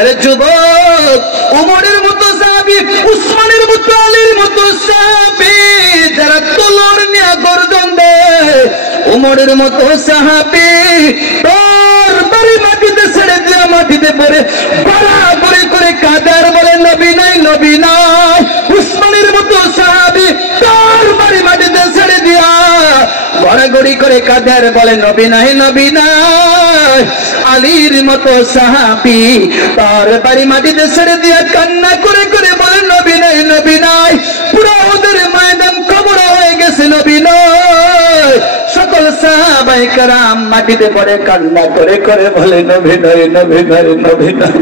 আরে যুবক, ওমরের মতো সাহাবী, উসমানের মতো, আলীর মতো সাহাবী যারা তলোয়ার নিয়ে গর্জন দেয়, ওমরের মতো সাহাবী তোর বাড়ি মাটিতে ছেড়ে দিয়ে মাটিতে পড়ে বাড়াবাড়ি করে কাদার বলে নবী নাই, নবী নাই। উসমানের মতো সাহাবী তোর বাড়ি মাটিতে ছেড়ে দিয়া গড়াগড়ি করে কাদার বলে নবী নাই, নবী নাই। আলীর মতো সাহাবী তার বাড়ি মাটিতে ছেড়ে দিয়া কান্না করে করে বলে নবী নাই, নবী নাই। পুরো ওদের ময়দান কবর হয়ে গেছে, নবী নাই। সকল সাহাবায়ে কেরাম মাটিতে পড়ে কান্না করে করে বলে নবী নাই, নবী নাই, নবী নাই।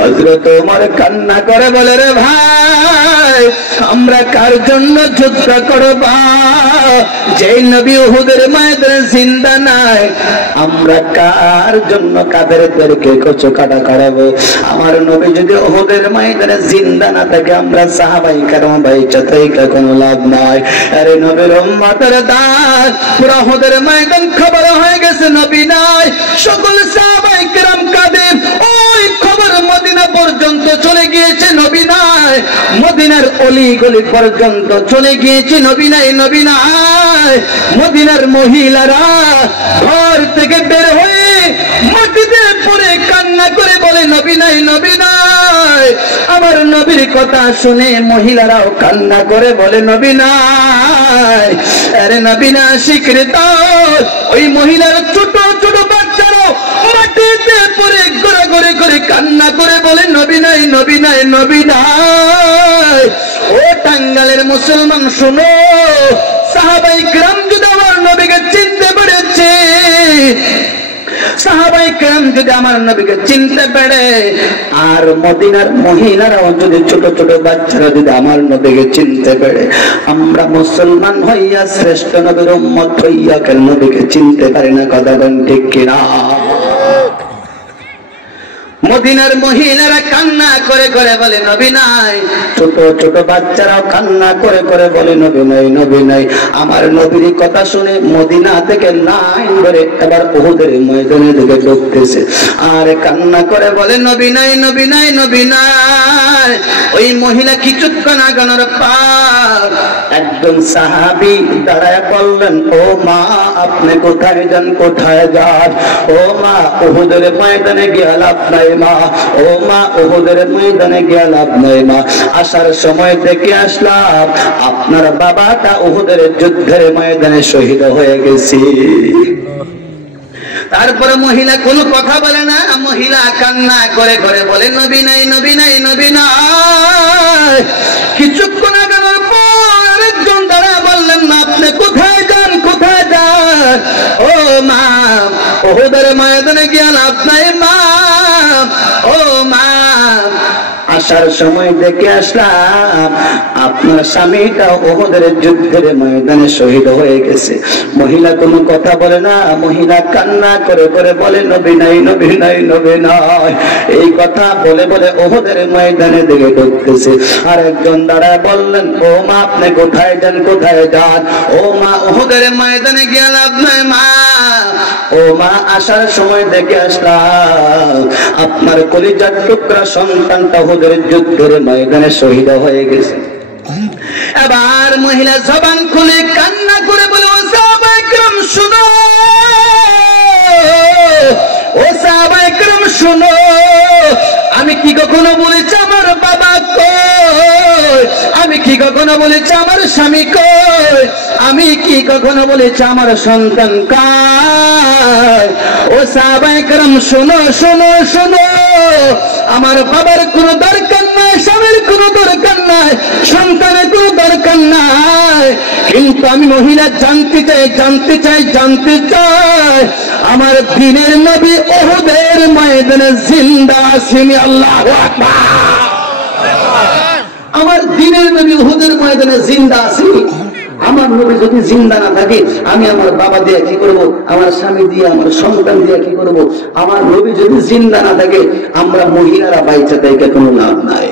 হযরত ওমর কান্না করে বলে রে ভাই, আমরা কার জন্য যুদ্ধ করব? যেই নবী উহুদের ময়দানে জিন্দা নাই, আমরা কার জন্য কাদেরকে কচু কাটা করাবো? আমার নবী যদি উহুদের ময়দানে জিন্দা না থাকে, আমরা সাহাবায়ে কেরাম বাইচা থেকে কোনো লাভ নাই। আরে নবীর উম্মতের দান পুরো উহুদের ময়দান খবর হয়ে গেছে, নবী নাই। সকল সাহাবায়ে কেরাম কাঁদেন, ওই খবর মদিনা পর্যন্ত চলে গিয়েছে, নবী নাই। মদিনার অলি গলি পর্যন্ত চলে গিয়েছে, নবী নাই, নবী নাই। মদিনার মহিলারা ঘর থেকে বের হয়ে মাটিতে পড়ে কান্না করে বলে নবী নাই, নবী নাই। আমার নবীর কথা শুনে মহিলারাও কান্না করে বলে নবী নাই। আরে নবী না স্বীকৃত, ওই মহিলার ছোট ছোট বাচ্চারাও মাটিতে পড়ে গড়াগড়ি করে কান্না করে বলে নবী নাই, নবী নাই, নবী নাই। ও টাঙ্গালের মুসলমান শোনো, সাহাবায়ে কেরাম যদি আমার নবীকে চিনতে পেরেছে, সাহাবায়ে কেরাম যদি আমার নবীকে চিনতে পারে, আর মদিনার মহিলারাও যদি ছোট ছোট বাচ্চারা যদি আমার নবীকে চিনতে পারে, আমরা মুসলমান হইয়া শ্রেষ্ঠ নবীর উম্মত হইয়া কেন নবীকে চিনতে পারি না? কথা বলেন ঠিক কিনা? মদিনার মহিলারা কান্না করে করে বলে নবী নাই, ছোট ছোট বাচ্চারাও কান্না করে করে বলে নবী নাই, নবী নাই। আমার নবীর কথা শুনে মদিনা থেকে লাইন ধরে এবার উহুদের ময়দানে দিকে ঢুকতেছে, আর কান্না করে বলে নবী নাই, নবী নাই, নবী নাই। ওই মহিলা কিছুক্ষণ আগানোর পর একজন সাহাবী দাঁড়ায় বললেন, ও মা আপনি কোথায় যান, কোথায় যান? ও মা উহুদের ময়দানে গিয়ে লাভ নাই মা, ও মা উহুদের ময়দানে গিয়ে লাভ নাই মা। আসার সময় দেখে আসলাম আপনার বাবাটা উহুদের যুদ্ধের ময়দানে শহীদ হয়ে গেছে। তারপরে মহিলা কোনো কথা বলে না, মহিলা কান্না করে করে বলে নবী নাই, নবী নাই, নবী নাই। কিছুক্ষণ আগানোর পর আরেকজন দাঁড়া বললেন, না আপনি কোথায় যান, কোথায় যান? ও মা উহুদের ময়দানে গিয়ে লাভ নাই মা, ও মা। আসার সময় দেখে আসলাম আপনার স্বামীটা উহুদের যুদ্ধের ময়দানে শহীদ হয়ে গেছে। মহিলা কোনো কথা বলে না, মহিলা কান্না করে করে বলে নবী নাই, নবী নাই, নবী নাই। এই কথা বলে বলে উহুদের ময়দানে দিকে ঢুকতেছে। আর একজন দাঁড়ায় বললেন, ও মা আপনি কোথায় যান, কোথায় যান? ও মা উহুদের ময়দানে গিয়ে লাভ নাই মা, ও মা আসার সময় দেখে আসলাম আপনার কলিজার টুকরা সন্তানটা উহুদের যুদ্ধের ময়দানে শহীদ হয়ে গেছে। এবার মহিলা জবান খুলে কান্না করে বলে, ও সাহাবায়ে কেরাম শুনো, ও সাহাবায়ে কেরাম শুনো, আমি কি কখনো বলেছি আমার বাবা কই? আমি কি কখনো বলেছি আমার স্বামী কই? আমি কি কখনো বলেছি আমার সন্তান কার? ও সাহাবায়ে কেরাম শোনো, শোনো, শোনো, আমার বাবার কোনো দরকার নাই, স্বামীর কোনো দরকার নাই, সন্তানের কোনো দরকার নাই, কিন্তু আমি মহিলা জানতে চাই, জানতে চাই, জানতে চাই আমার দিনের নবী উহুদের ময়দানে জিন্দা আছেন? আল্লাহু আকবার। আমার দিনের নবী উহুদের ময়দানে জিন্দা আছে। আমার নবী যদি জিন্দা না থাকে, আমি আমার বাবা দিয়ে কি করব? আমার স্বামী দিয়ে, আমার সন্তান দিয়ে কি করব? আমার নবী যদি জিন্দা না থাকে, আমরা মহিলারা বাইচা থেকে কোনো লাভ নাই।